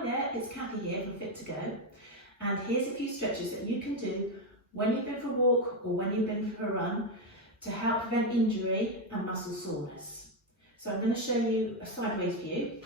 Hi there, it's Kathy here from Fit to Go, and here's a few stretches that you can do when you've been for a walk or when you've been for a run to help prevent injury and muscle soreness. So I'm going to show you a sideways view.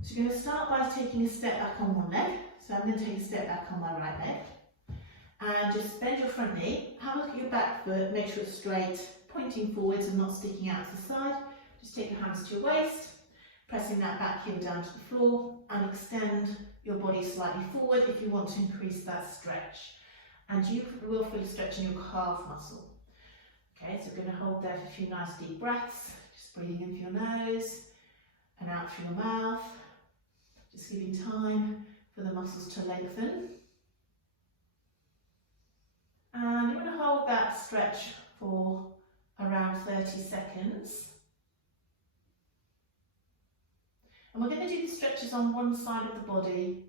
So you're going to start by taking a step back on one leg. So I'm going to take a step back on my right leg and just bend your front knee, have a look at your back foot, make sure it's straight, pointing forwards and not sticking out to the side. Just take your hands to your waist, pressing that back heel down to the floor, and extend your body slightly forward if you want to increase that stretch. And you will feel a stretch in your calf muscle. Okay, so we're going to hold there for a few nice deep breaths, just breathing in through your nose and out through your mouth, just giving time for the muscles to lengthen. And you're going to hold that stretch for around 30 seconds. And we're going to do the stretches on one side of the body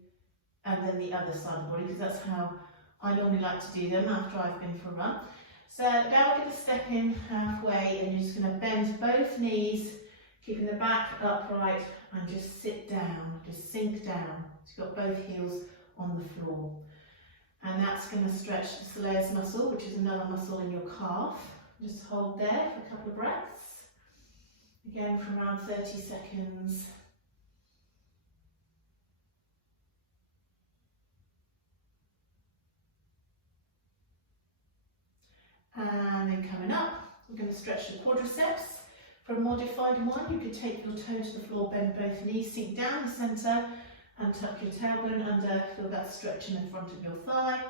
and then the other side of the body, because that's how I normally like to do them after I've been for a run. So now we're going to step in halfway and you're just going to bend both knees, keeping the back upright, and just sit down, just sink down. So you've got both heels on the floor. And that's going to stretch the soleus muscle, which is another muscle in your calf. Just hold there for a couple of breaths. Again for around 30 seconds. And then coming up, we're going to stretch the quadriceps. For a modified one, you could take your toe to the floor, bend both knees, sink down the centre and tuck your tailbone under, feel that stretch in the front of your thigh.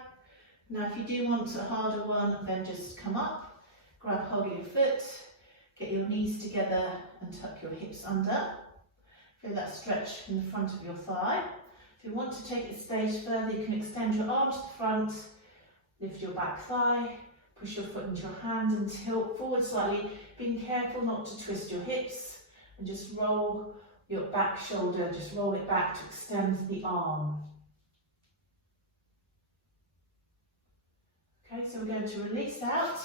Now if you do want a harder one, then just come up, grab hold of your foot, get your knees together and tuck your hips under. Feel that stretch in the front of your thigh. If you want to take it a stage further, you can extend your arm to the front, lift your back thigh, push your foot into your hand and tilt forward slightly, being careful not to twist your hips, and just roll your back shoulder, just roll it back to extend the arm. Okay, so we're going to release out,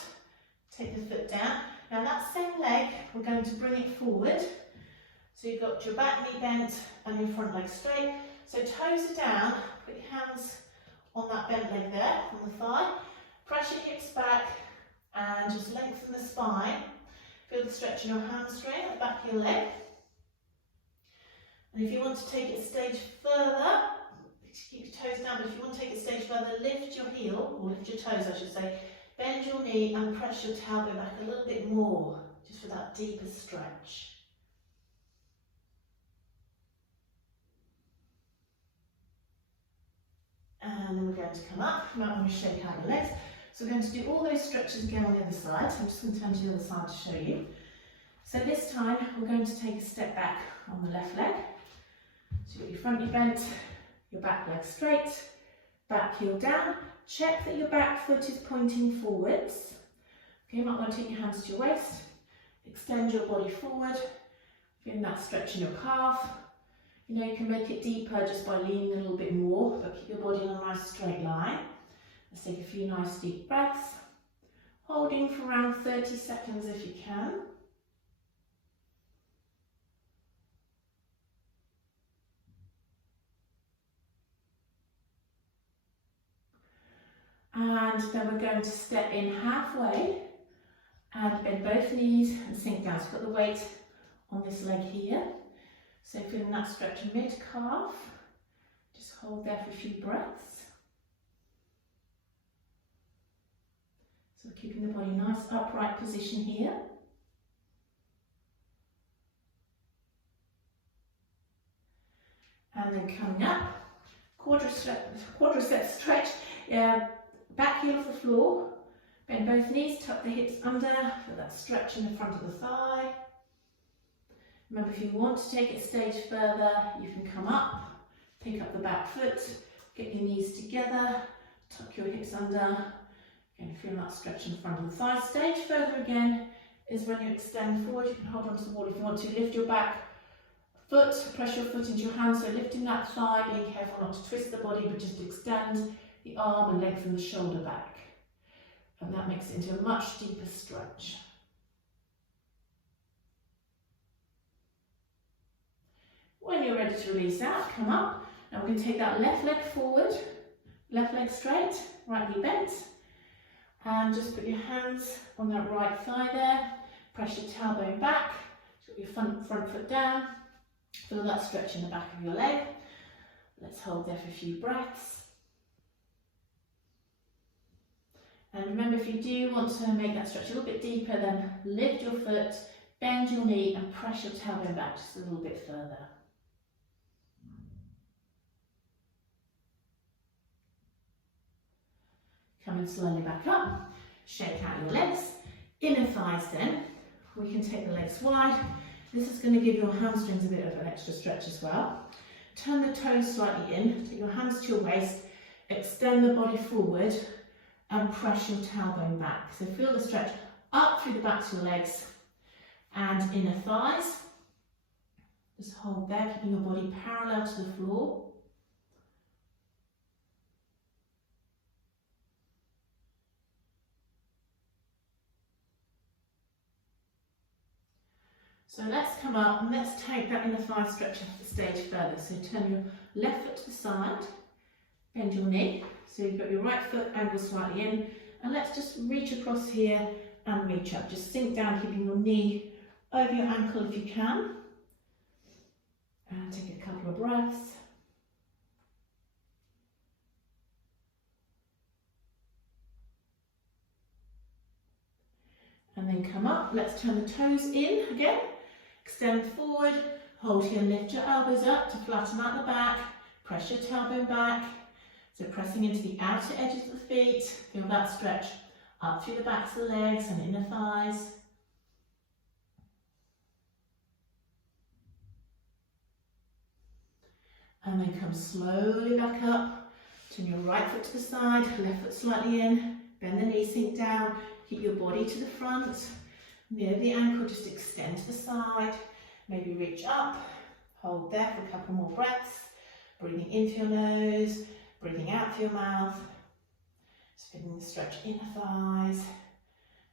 take the foot down. Now that same leg, we're going to bring it forward. So you've got your back knee bent and your front leg straight. So toes are down, put your hands on that bent leg there, on the thigh. Press your hips back and just lengthen the spine. Feel the stretch in your hamstring at the back of your leg. And if you want to take it a stage further, keep your toes down, but if you want to take it a stage further, lift your heel, or lift your toes I should say, bend your knee and press your tailbone back a little bit more, just for that deeper stretch. And then we're going to come up, you might want to shake out the legs. So we're going to do all those stretches again on the other side. So I'm just going to turn to the other side to show you. So this time we're going to take a step back on the left leg. So you've got your front knee bent, your back leg straight, back heel down. Check that your back foot is pointing forwards. Okay, you might want to take your hands to your waist. Extend your body forward. Feeling that stretch in your calf. You know, you can make it deeper just by leaning a little bit more, but keep your body on a nice straight line. Let's take a few nice deep breaths, holding for around 30 seconds if you can. And then we're going to step in halfway and bend both knees and sink down. So put the weight on this leg here. So feeling that stretch mid-calf. Just hold there for a few breaths. So keeping the body nice upright position here. And then coming up, quadricep stretch, back heel off the floor, bend both knees, tuck the hips under, feel that stretch in the front of the thigh. Remember, if you want to take it a stage further, you can come up, pick up the back foot, get your knees together, tuck your hips under. Again, feel that stretch in the front of the thigh. Stage further again is when you extend forward. You can hold onto the wall if you want to. Lift your back foot, press your foot into your hand, so lifting that thigh, being careful not to twist the body, but just extend the arm and lengthen the shoulder back. And that makes it into a much deeper stretch. When you're ready to release out, come up, Now we're going to take that left leg forward, left leg straight, right knee bent, and just put your hands on that right thigh there. Press your tailbone back, put your front foot down. Feel that stretch in the back of your leg. Let's hold there for a few breaths. And remember, if you do want to make that stretch a little bit deeper, then lift your foot, bend your knee and press your tailbone back just a little bit further. Coming slowly back up, shake out your legs, inner thighs then. We can take the legs wide. This is going to give your hamstrings a bit of an extra stretch as well. Turn the toes slightly in, take your hands to your waist, extend the body forward and press your tailbone back. So feel the stretch up through the backs of your legs and inner thighs. Just hold there, keeping your body parallel to the floor. So let's come up and let's take that inner thigh stretch off the stage further. So turn your left foot to the side, bend your knee. So you've got your right foot angled slightly in, and let's just reach across here and reach up. Just sink down, keeping your knee over your ankle if you can. And take a couple of breaths. And then come up. Let's turn the toes in again. Extend forward, hold here and lift your elbows up to flatten out the back, press your tailbone back. So pressing into the outer edges of the feet, feel that stretch up through the backs of the legs and inner thighs. And then come slowly back up, turn your right foot to the side, left foot slightly in, bend the knee, sink down, keep your body to the front. Near the ankle, just extend to the side, maybe reach up, hold there for a couple more breaths, breathing in through your nose, breathing out through your mouth, just feeling the stretch inner thighs,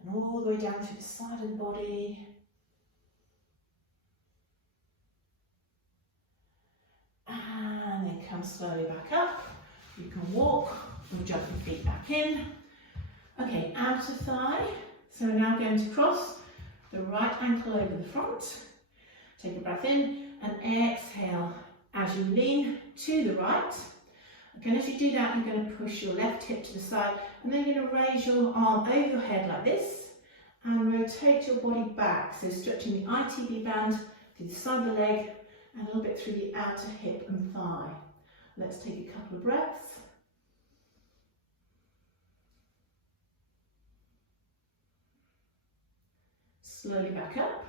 and all the way down through the side of the body. And then come slowly back up. You can walk or jump your feet back in. Okay, outer thigh. So we're now going to cross the right ankle over the front. Take a breath in and exhale as you lean to the right. Okay, and as you do that, you're going to push your left hip to the side, and then you're going to raise your arm over your head like this and rotate your body back. So stretching the ITB band to the side of the leg and a little bit through the outer hip and thigh. Let's take a couple of breaths. Slowly back up,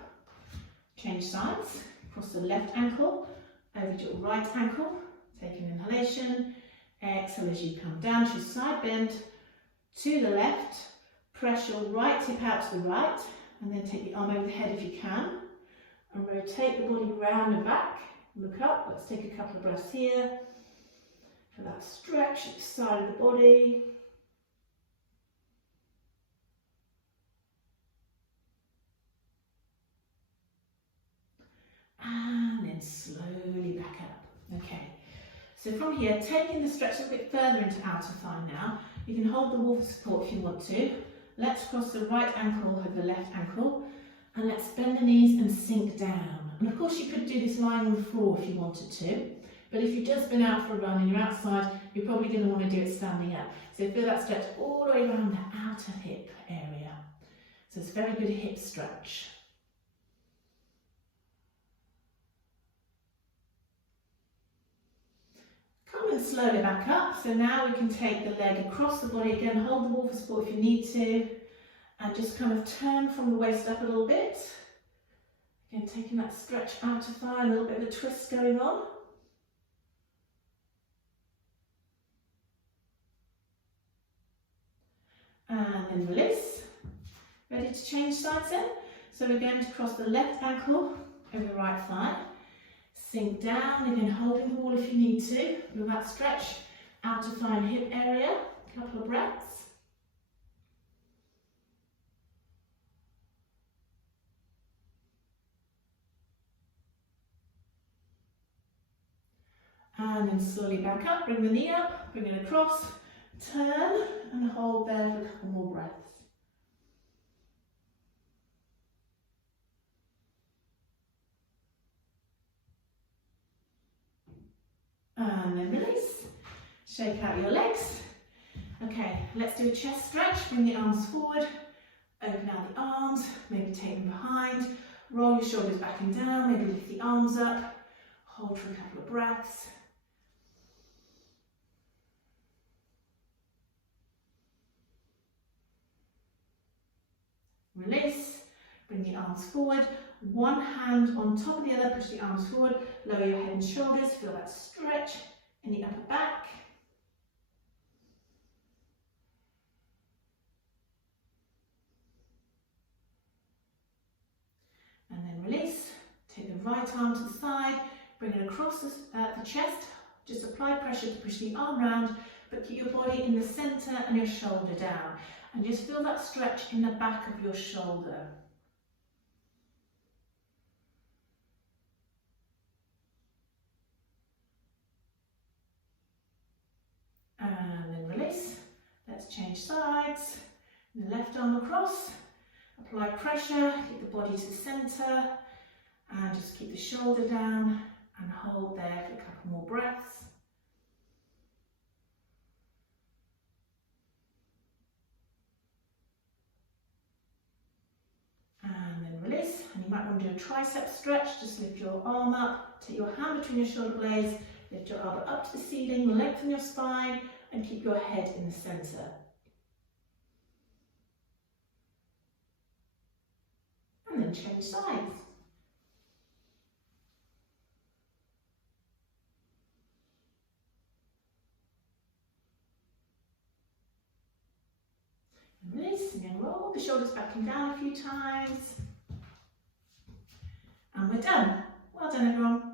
change sides, cross the left ankle over to your right ankle, take an inhalation, exhale as you come down to your side bend to the left, press your right hip out to the right, and then take the arm over the head if you can, and rotate the body round and back, look up. Let's take a couple of breaths here, for that stretch at the side of the body. And then slowly back up. Okay, so from here, taking the stretch a bit further into outer thigh now, you can hold the wall for support if you want to. Let's cross the right ankle over the left ankle, and let's bend the knees and sink down. And of course you could do this lying on the floor if you wanted to, but if you've just been out for a run and you're outside, you're probably going to want to do it standing up. So feel that stretch all the way around the outer hip area. So it's a very good hip stretch. Come and slowly back up. So now we can take the leg across the body again, hold the wall for support if you need to, and just kind of turn from the waist up a little bit. Again, taking that stretch outer thigh, a little bit of a twist going on. And then release. Ready to change sides then? So we're going to cross the left ankle over the right thigh. Sink down, again holding the wall if you need to. Feel that stretch, outer thigh and hip area. A couple of breaths. And And then slowly back up, bring the knee up, bring it across, turn and hold there for a couple more breaths. And then release. Shake out your legs. Okay, let's do a chest stretch. Bring the arms forward, open out the arms, maybe take them behind, roll your shoulders back and down, maybe lift the arms up, hold for a couple of breaths. Release, bring the arms forward, one hand on top of the other, push the arms forward, lower your head and shoulders, feel that stretch in the upper back. And then release, take the right arm to the side, bring it across the chest, just apply pressure to push the arm round, but keep your body in the centre and your shoulder down. And just feel that stretch in the back of your shoulder. And then release. Let's change sides. The left arm across. Apply pressure, keep the body to the centre. And just keep the shoulder down and hold there for a couple more breaths. And then release. And you might want to do a tricep stretch. Just lift your arm up, take your hand between your shoulder blades, lift your elbow up to the ceiling, lengthen your spine, and keep your head in the centre. And then change sides. And release, and then roll the shoulders back and down a few times. And we're done. Well done, everyone.